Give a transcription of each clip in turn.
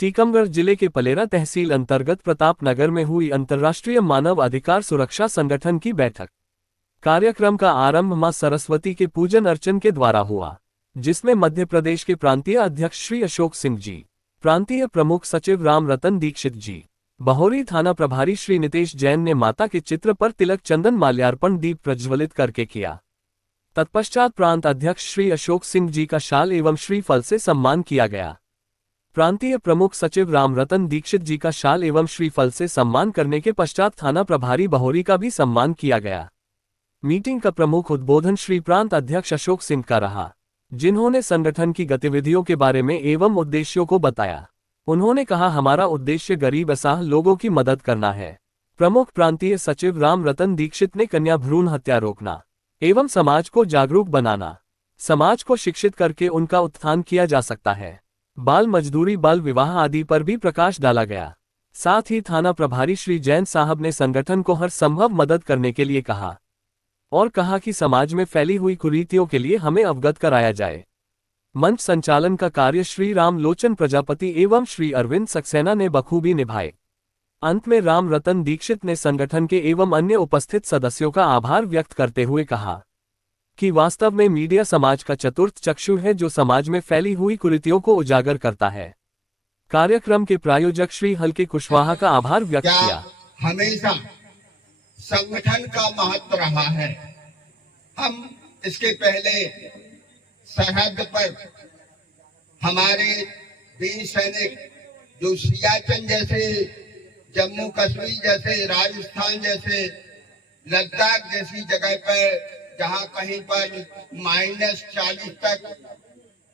टीकमगढ़ जिले के पलेरा तहसील अंतर्गत प्रताप नगर में हुई अंतर्राष्ट्रीय मानव अधिकार सुरक्षा संगठन की बैठक। कार्यक्रम का आरंभ मां सरस्वती के पूजन अर्चन के द्वारा हुआ, जिसमें मध्य प्रदेश के प्रांतीय अध्यक्ष श्री अशोक सिंह जी, प्रांतीय प्रमुख सचिव राम रतन दीक्षित जी, बहोरी थाना प्रभारी श्री नितेश जैन ने माता के चित्र पर तिलक चंदन माल्यार्पण दीप प्रज्वलित करके किया। तत्पश्चात प्रांत अध्यक्ष श्री अशोक सिंह जी का शाल एवं श्रीफल से सम्मान किया गया। प्रांतीय प्रमुख सचिव राम रतन दीक्षित जी का शाल एवं श्रीफल से सम्मान करने के पश्चात थाना प्रभारी बहोरी का भी सम्मान किया गया। मीटिंग का प्रमुख उद्बोधन श्री प्रांत अध्यक्ष अशोक सिंह का रहा, जिन्होंने संगठन की गतिविधियों के बारे में एवं उद्देश्यों को बताया। उन्होंने कहा, हमारा उद्देश्य गरीब असहाय लोगों की मदद करना है। प्रमुख प्रांतीय सचिव राम रतन दीक्षित ने कन्या भ्रूण हत्या रोकना एवं समाज को जागरूक बनाना, समाज को शिक्षित करके उनका उत्थान किया जा सकता है। बाल मजदूरी, बाल विवाह आदि पर भी प्रकाश डाला गया। साथ ही थाना प्रभारी श्री जैन साहब ने संगठन को हर संभव मदद करने के लिए कहा और कहा कि समाज में फैली हुई कुरीतियों के लिए हमें अवगत कराया जाए। मंच संचालन का कार्य श्री राम लोचन प्रजापति एवं श्री अरविंद सक्सेना ने बखूबी निभाए। अंत में राम रतन दीक्षित ने संगठन के एवं अन्य उपस्थित सदस्यों का आभार व्यक्त करते हुए कहा कि वास्तव में मीडिया समाज का चतुर्थ चक्षु है, जो समाज में फैली हुई कुरीतियों को उजागर करता है। कार्यक्रम के प्रायोजक श्री हल्के कुशवाहा का आभार व्यक्त किया। हमेशा संगठन का महत्व रहा है। हम इसके पहले सरहद पर हमारे वीर सैनिक जो सियाचिन जैसे, जम्मू कश्मीर जैसे, राजस्थान जैसे, लद्दाख जैसी जगह पर जहां कहीं पर -40 तक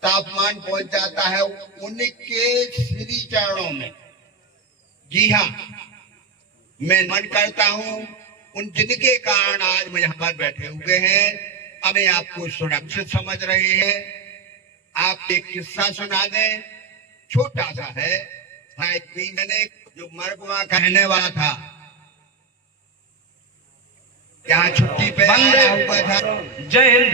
तापमान पहुंच जाता है, उनके श्री चरणों में, जी हाँ, मैं मन करता हूं उन जिनके कारण आज मैं यहाँ पर बैठे हुए हैं, हमें आपको सुरक्षित समझ रहे हैं। आप एक किस्सा सुना दें, छोटा सा है। एक मैंने जो मरगुआ कहने वाला था, यहाँ छुट्टी पे आया हुआ था। जय हिंद।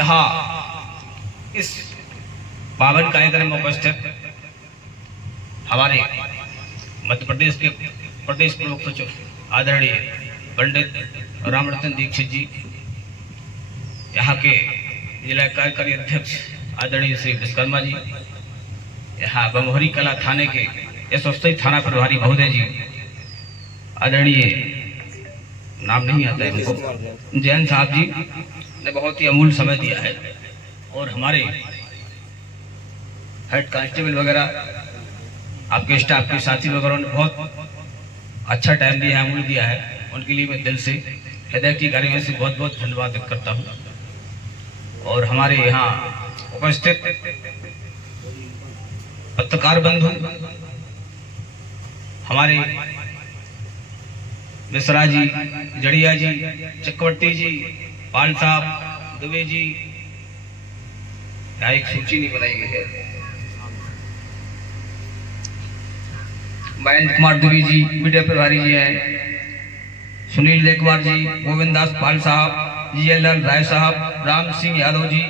हाँ, इस पावन कार्यक्रम में उपस्थित हमारे मध्य प्रदेश के प्रदेश प्रमुख सचिव आदरणीय पंडित रामरतन दीक्षित जी, यहाँ के जिला कार्यकारी अध्यक्ष आदरणीय श्री विश्वकर्मा जी, यहाँ बमोहरी कला थाने के यशस्वी थाना प्रभारी महोदय जी, आदरणीय नाम नहीं आता है उनको, जैन साहब जी ने बहुत ही अमूल्य समय दिया है, और हमारे हेड कांस्टेबल वगैरह, आपके स्टाफ के साथी वगैरह ने बहुत अच्छा टाइम दिया है, अमूल्य दिया है। उनके लिए मैं दिल से, हृदय की गहराई से बहुत बहुत धन्यवाद व्यक्त करता हूँ। और हमारे यहाँ उपस्थित पत्रकार बंधु, हमारे मिश्रा जी, जड़िया जी, चक्रवर्ती जी, पाल साहब, दुबे जी, यहाँ एक सूची नहीं बनाई गई है, महेंद्र कुमार दुबे जी मीडिया प्रभारी जी हैं, सुनील लेकवार जी, गोविंद दास पाल साहब, जीएलएल राय साहब, राम सिंह यादव जी,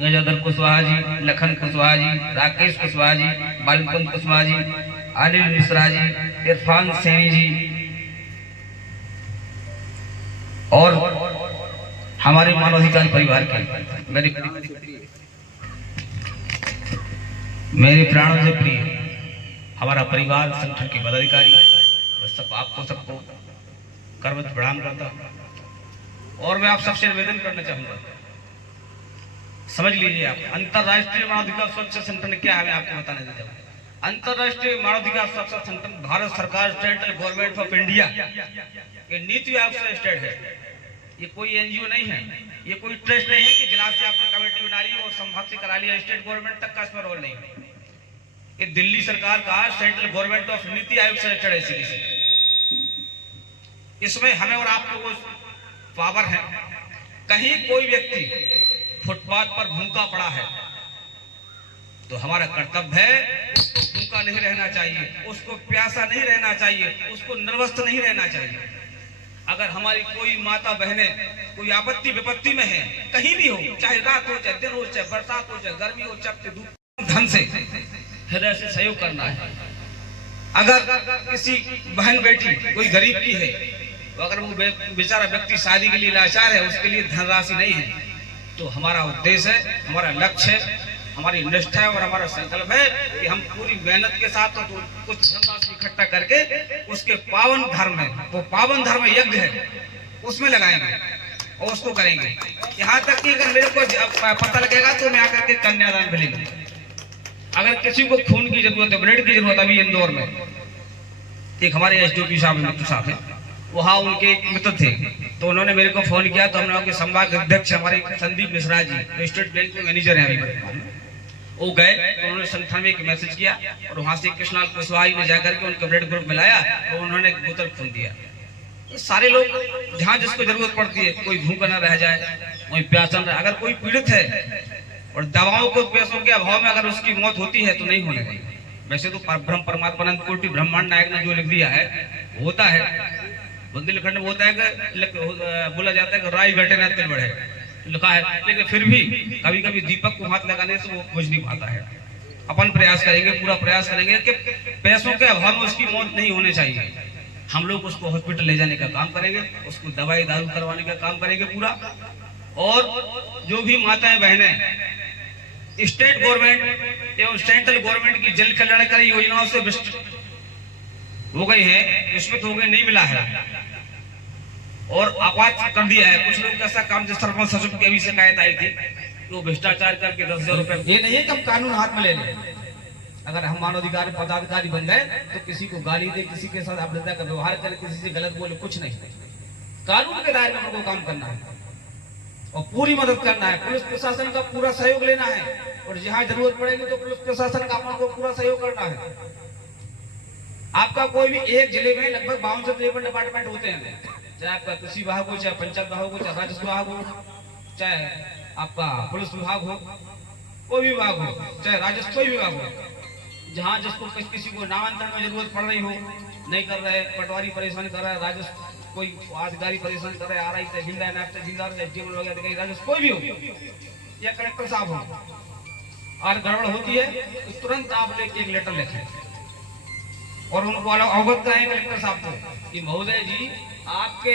गजाधर कुशवाहा जी, लखन कुशवाहा जी, राकेश कुशवाहा जी, बालकुंद कुशवाहा जी, अनिल मिश्रा जी, इरफान सैनी जी, और हमारे मानवाधिकार परिवार के मेरे प्राणों से प्रिय हमारा परिवार, संगठन के पदाधिकारी, सब आपको सबको करवत प्रणाम करता हूं। और मैं आप सबसे निवेदन करना चाहूंगा, समझ लीजिए, आप अंतर्राष्ट्रीय मानवाधिकार सुरक्षा संगठन क्या है, मैं आपको बताने देता हूँ। अंतर्राष्ट्रीय मानवाधिकार सुरक्षा संगठन भारत सरकार, सेंट्रल गवर्नमेंट ऑफ इंडिया ये नीति आयोग से स्टेट है। ये कोई एनजीओ नहीं है, ये कोई ट्रस्ट नहीं है कि जिला से आपने कमेटी बना ली और संभाग से करा लिया, स्टेट गवर्नमेंट तक का इसमें रोल नहीं है। ये दिल्ली सरकार का central government of NITI Aayog से स्टेट है। इसमें हमें और आपको वो पावर है, कहीं कोई व्यक्ति फुटपाथ पर भूखा पड़ा है तो हमारा कर्तव्य है उसको भूखा नहीं रहना चाहिए, उसको प्यासा नहीं रहना चाहिए, उसको निर्वस्त्र नहीं रहना चाहिए। अगर हमारी कोई माता बहनें कोई आपत्ति विपत्ति में है, कहीं भी हो, चाहे रात हो, चाहे दिन हो, चाहे बरसात हो, चाहे गर्मी हो, चाहे धूप, धन से हृदय से सहयोग करना है। अगर किसी बहन बेटी कोई गरीब की है, तो अगर वो बेचारा व्यक्ति शादी के लिए लाचार है, उसके लिए धनराशि नहीं है, तो हमारा उद्देश्य है, हमारा लक्ष्य है, हमारी निष्ठा है और हमारा संकल्प है कि हम पूरी मेहनत के साथ तो कुछ धनराशि इकट्ठा करके उसके पावन धर्म में, वो पावन धर्म यज्ञ है, उसमें लगाएंगे और उसको करेंगे। यहाँ तक कि अगर मेरे को पता लगेगा तो मैं आकर के कन्यादान भी लूंगा। अगर किसी को खून की जरूरत है, ब्लड की जरूरत है, अभी इंदौर में एक हमारे एसडीओपी साहब मित्र साहब है, वहाँ उनके एक मित्र थे, तो उन्होंने मेरे को फोन किया, तो हमने उनके संभाग अध्यक्ष हमारे संदीप मिश्रा जी, जो स्टेट बैंक के मैनेजर हैं अभी, वो गए, तो उन्होंने संगठन में एक मैसेज किया और वहां से कृष्णाल कुशवाहा ने जाकर के उनके ब्लड ग्रुप मिलाया और उन्होंने एक बोतल खून दिया। तो सारे लोग जहाँ जिसको जरूरत पड़ती है, कोई भूखा न रह जाए, कोई प्यासा न रहे, अगर कोई पीड़ित है और दवाओं को पैसों के अभाव में अगर उसकी मौत होती है तो नहीं होने देगी। वैसे तो ब्रह्म परमात्मा कोटि ब्रह्मांड नायक ने जो लिख दिया है होता है, बुंदेलखंड में होता है कि बोला जाता है कि राई घटे न तिल बढ़े, लिखा है, लेकिन फिर भी कभी कभी दीपक को हाथ लगाने से वो बुझ नहीं पाता है। अपन प्रयास करेंगे, पूरा प्रयास करेंगे कि पैसों के अभाव में उसकी मौत नहीं होनी चाहिए। हम लोग उसको हॉस्पिटल ले जाने का काम करेंगे, उसको दवाई दारू करवाने का काम करेंगे पूरा। और जो भी माताएं बहनें स्टेट गवर्नमेंट एवं सेंट्रल गवर्नमेंट की जन कल्याणकारी योजनाओं से हो गई है, विस्मित हो गई, नहीं मिला है और आपात कर दिया है। कुछ लोग ऐसा काम, जो सरपंच सचिव की अभी शिकायत आई थी, तो भ्रष्टाचार करके 10,000 रुपए, ये नहीं है कि हम कानून हाथ में ले लें। अगर हम मानवाधिकार पदाधिकारी बन गए तो किसी को गाली दे, किसी के साथ अभद्रता का व्यवहार करे, किसी से गलत बोले, कुछ नहीं। कानून के दायरे में हमको काम करना है और पूरी मदद करना है। पुलिस प्रशासन का पूरा सहयोग लेना है और जहां जरूरत पड़ेगी तो पुलिस प्रशासन का अपन को पूरा सहयोग करना है। आपका कोई भी एक जिले में लगभग 52 से 53 डिपार्टमेंट होते हैं, चाहे आपका कृषि विभाग हो, चाहे पंचायत विभाग हो, चाहे राजस्व विभाग हो, चाहे आपका पुलिस विभाग हो, कोई भी विभाग हो, चाहे राजस्व कोई विभाग हो, जहां जिसको किसी को नामांतरण में जरूरत पड़ रही हो, नहीं कर रहे, पटवारी परेशान कर रहा है, राजस्व कोई अधिकारी परेशान कर रहे, आरआई तहसीलदार, नायब तहसीलदार, एसडीएम वगैरह राजस्व कोई भी हो या कलेक्टर साहब हो, और गड़बड़ होती है तो तुरंत आप लेके एक लेटर लिखें और उनको अवगत कराएं कलेक्टर साहब को कि महोदय जी, आपके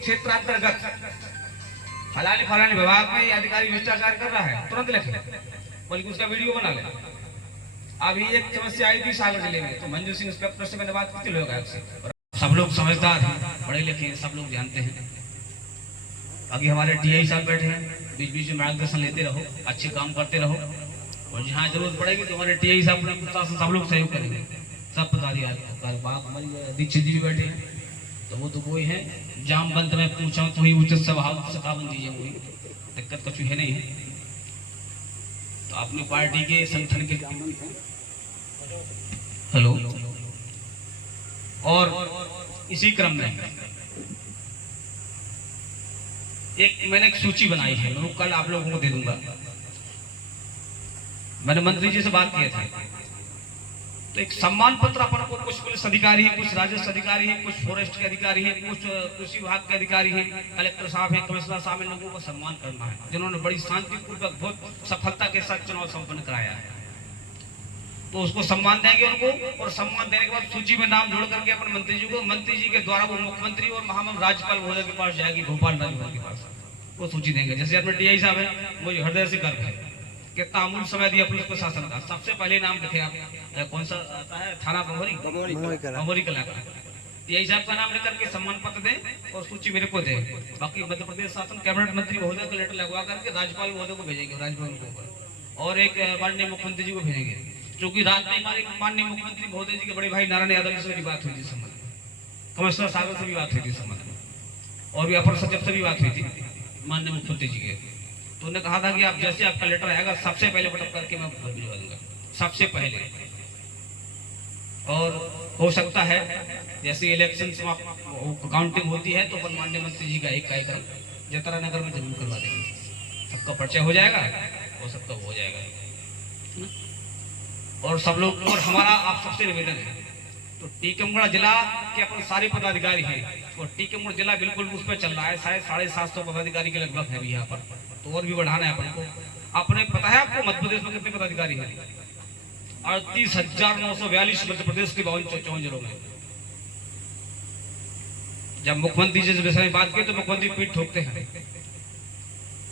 क्षेत्र अंतर्गत फलाने विभाग में अधिकारी भ्रष्टाचार कर रहा है, तुरंत लिखें, बल्कि उसका वीडियो बना लें। अभी एक समस्या आई थी सागर जिले में, तो मंजू सिंह इंस्पेक्टर से मैंने बात की थी, लोग सब लोग समझदार हैं, पढ़े लिखे हैं, सब लोग जानते हैं। बाकी हमारे टीआई साहब बैठे हैं, बीच बीच में मार्गदर्शन लेते रहो, अच्छे काम करते रहो और जहाँ जरूरत पड़ेगी तो हमारे टीआई साहब सब लोग सहयोग करेंगे। सब पदाधिकारी, हमारी दीक्षित जी भी बैठे हैं, तो वो तो कोई है, जामबंद में पूछा तो ही उचित स्वभाव सकाबंद दीजिए, कोई दिक्कत कुछ है नहीं है। तो अपनी पार्टी के संगठन के हेलो, और इसी क्रम में मैंने एक सूची बनाई है, मैं कल आप लोगों को दे दूंगा। मैंने मंत्री जी से बात किया था, तो एक सम्मान पत्र अपन को, कुछ पुलिस अधिकारी हैं, कुछ राजस्व अधिकारी हैं, कुछ फॉरेस्ट के अधिकारी हैं, कुछ कृषि विभाग के अधिकारी हैं, कलेक्टर साहब हैं, कमिश्नर साहब हैं, लोगों को सम्मान करना है, जिन्होंने बड़ी शांतिपूर्वक बहुत सफलता के साथ चुनाव संपन्न कराया है। तो उसको सम्मान देंगे उनको, और सम्मान देने के बाद सूची में नाम जोड़ करके अपन मंत्री जी को, मंत्री जी के द्वारा वो मुख्यमंत्री और महामहिम राज्यपाल महोदय के पास जाएगी, भोपाल राज्यपाल के पास, वो सूची देंगे। जैसे अपने टीआई साहब है, मुझे हृदय से गर्व है, कितना अमूल्य समय दिया पुलिस प्रशासन का। सबसे पहले नाम लिखे आप, कौन सा आता है, थाना बमोरी कला का, टीआई साहब का नाम लेकर के सम्मान पत्र दें और सूची मेरे को दें। बाकी मध्य प्रदेश शासन कैबिनेट मंत्री महोदय को लेटर लगवा करके राज्यपाल महोदय को भेजेंगे, राज्यपाल को, और एक माननीय मुख्यमंत्री जी को भेजेंगे। क्योंकि रात में हमारे माननीय मुख्यमंत्री महोदय जी के बड़े भाई नारायण यादव से भी बात हुई थी संबंध में, कमिश्नर सागर से भी बात हुई थी संबंध में, और भी अपर सचिव से भी बात हुई थी माननीय मुख्यमंत्री जी के। तो उन्होंने कहा था कि आप जैसे आपका लेटर आएगा सबसे पहले पटक करके मैं भिजवा दूंगा, सबसे पहले। और हो सकता है जैसे इलेक्शन काउंटिंग होती है तो माननीय मंत्री जी का एक कार्यक्रम जतरा नगर में जरूर करवा देंगे, सबका परिचय हो जाएगा और सबका हो जाएगा। और सब लोग, और हमारा आप सबसे निवेदन है तो टीकमगढ़ जिला के अपन सारे पदाधिकारी हैं और टीकमगढ़ जिला बिल्कुल उस पर चल रहा है, शायद 750 पदाधिकारी के लगभग है यहाँ पर, तो और भी बढ़ाना है अपन को। अपने पता है आपको मध्य प्रदेश में कितने पदाधिकारी हैं? 38,942 मध्य प्रदेश के 54 जिलों में। जब मुख्यमंत्री जी इस विषय में बात की तो मुख्यमंत्री पीठ ठोकते हैं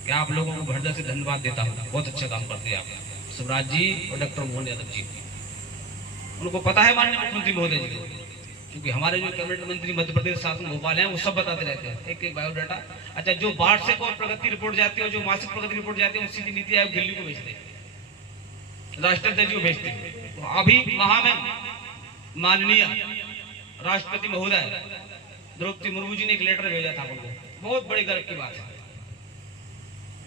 कि आप लोगों को हृदय से धन्यवाद देता हूँ, बहुत अच्छा काम करते हैं आप शिवराज जी और डॉक्टर मोहन यादव जी। उनको पता है माननीय मुख्यमंत्री महोदय जी को, क्योंकि हमारे जो कैबिनेट मंत्री मध्य प्रदेश शासन भोपाल हैं वो सब बताते रहते हैं एक एक बायोडाटा। अच्छा, जो वार्षिक और प्रगति रिपोर्ट जाती है और जो मासिक प्रगति रिपोर्ट जाती है उसी नीति आयोग दिल्ली को भेजते हैं, राष्ट्राध्यक्ष जी को भेजते हैं। तो अभी महामहिम माननीय राष्ट्रपति महोदय द्रौपदी मुर्मू जी ने एक लेटर भेजा था हमको, बहुत बड़ी गर्व की बात है।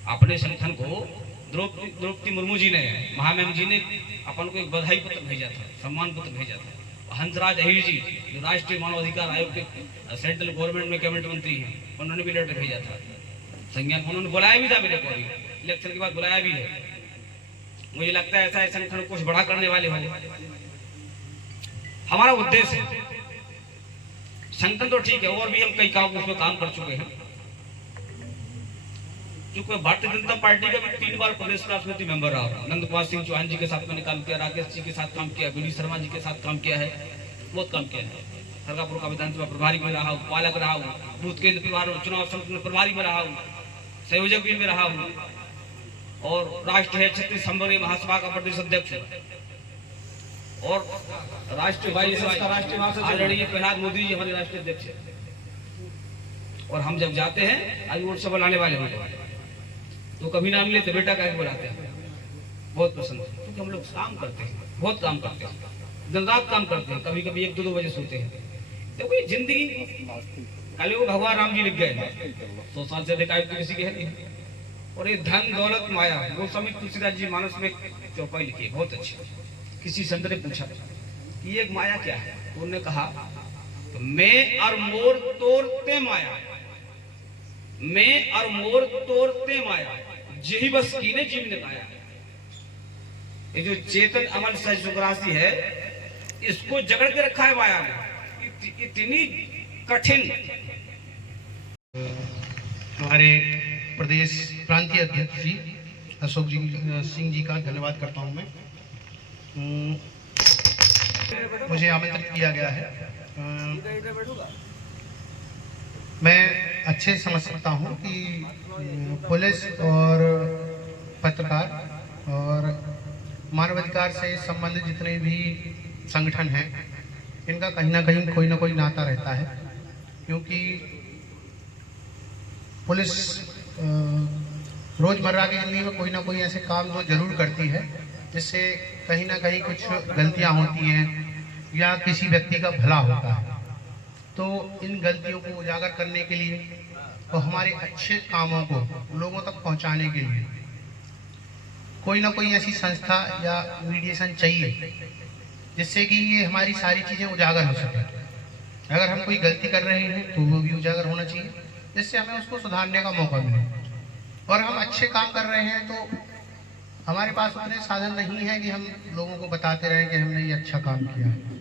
अपने संगठन को द्रौपदी मुर्मू जी ने, महामहिम जी ने अपन को एक बधाई पत्र भेजा था, सम्मान पत्र भेजा था। हंसराज अहीर जी जो राष्ट्रीय मानव अधिकार आयोग के सेंट्रल गवर्नमेंट में कैबिनेट मंत्री हैं, उन्होंने भी लेटर भेजा था संज्ञान, उन्होंने बुलाया भी था मेरे को, अभी इलेक्शन के बाद बुलाया भी है। मुझे लगता है ऐसा संगठन कुछ बड़ा करने वाले होंगे। हमारा उद्देश्य है, संगठन तो ठीक है और भी हम कई काम उसमें काम कर चुके हैं, क्योंकि भारतीय जनता पार्टी का भी 3 बार प्रदेश राष्ट्र समिति मेंबर रहा हूं। नंद कुमार सिंह चौहान जी के साथ मैंने काम किया, राकेश जी के साथ काम किया, बीडी शर्मा जी के साथ काम किया है, बहुत काम किया है। खड़गापुर का विधानसभा प्रभारी में रहा हूँ, पालक रहा हूँ, बूथ केंद्र प्रभारी चुनाव समिति में प्रभारी में रहा हूँ, संयोजक भी में रहा हूँ और राष्ट्रीय छत्तीस संबरी महासभा का प्रदेश अध्यक्ष और राष्ट्रीय आदरणीय प्रहलाद मोदी जी हमारे राष्ट्रीय अध्यक्ष है। और हम जब जाते हैं, आज वोट सभा लाने वाले होते तो कभी नाम लेते बेटा का बुलाते हैं, बहुत पसंद है, क्योंकि हम लोग काम करते हैं, बहुत काम करते हैं, दिन रात काम करते हैं, कभी कभी 1-2 बजे सोते हैं। देखो ये जिंदगी, कल वो भगवान राम जी लिख गए, 100 साल से अधिक आयु तो किसी की है नहीं। और ये धन दौलत माया, वो स्वामी तुलसीदास जी मानस में चौपाई लिखी है, बहुत अच्छी। किसी संत ने पूछा कि ये माया क्या है, तो उन्होंने कहा तो मैं और मोर तोड़ते माया, मैं और मोर तोड़ते माया, यही बस कीने जीव ने पाया। ये जो चेतन अमल सहज राशि है, इसको जकड़ के रखा है माया ने, इतनी कठिन। हमारे प्रदेश प्रांतीय अध्यक्ष जी अशोक सिंह जी का धन्यवाद करता हूं मैं। मुझे आमंत्रित किया गया है। मैं अच्छे समझ सकता हूं कि पुलिस और पत्रकार और मानवाधिकार से संबंधित जितने भी संगठन हैं, इनका कहीं ना कोई नाता रहता है, क्योंकि पुलिस रोजमर्रा की जिंदगी में कोई ना कोई ऐसे काम तो जरूर करती है जिससे कहीं ना कहीं कुछ गलतियां होती हैं या किसी व्यक्ति का भला होता है। तो इन गलतियों को उजागर करने के लिए और हमारे अच्छे कामों को लोगों तक पहुंचाने के लिए कोई ना कोई ऐसी संस्था या मीडिएशन चाहिए जिससे कि ये हमारी सारी चीज़ें उजागर हो सके। अगर हम कोई गलती कर रहे हैं तो वो भी उजागर होना चाहिए, जिससे हमें उसको सुधारने का मौका मिले। और हम अच्छे काम कर रहे हैं तो हमारे पास उतने साधन नहीं है कि हम लोगों को बताते रहें कि हमने ये अच्छा काम किया है।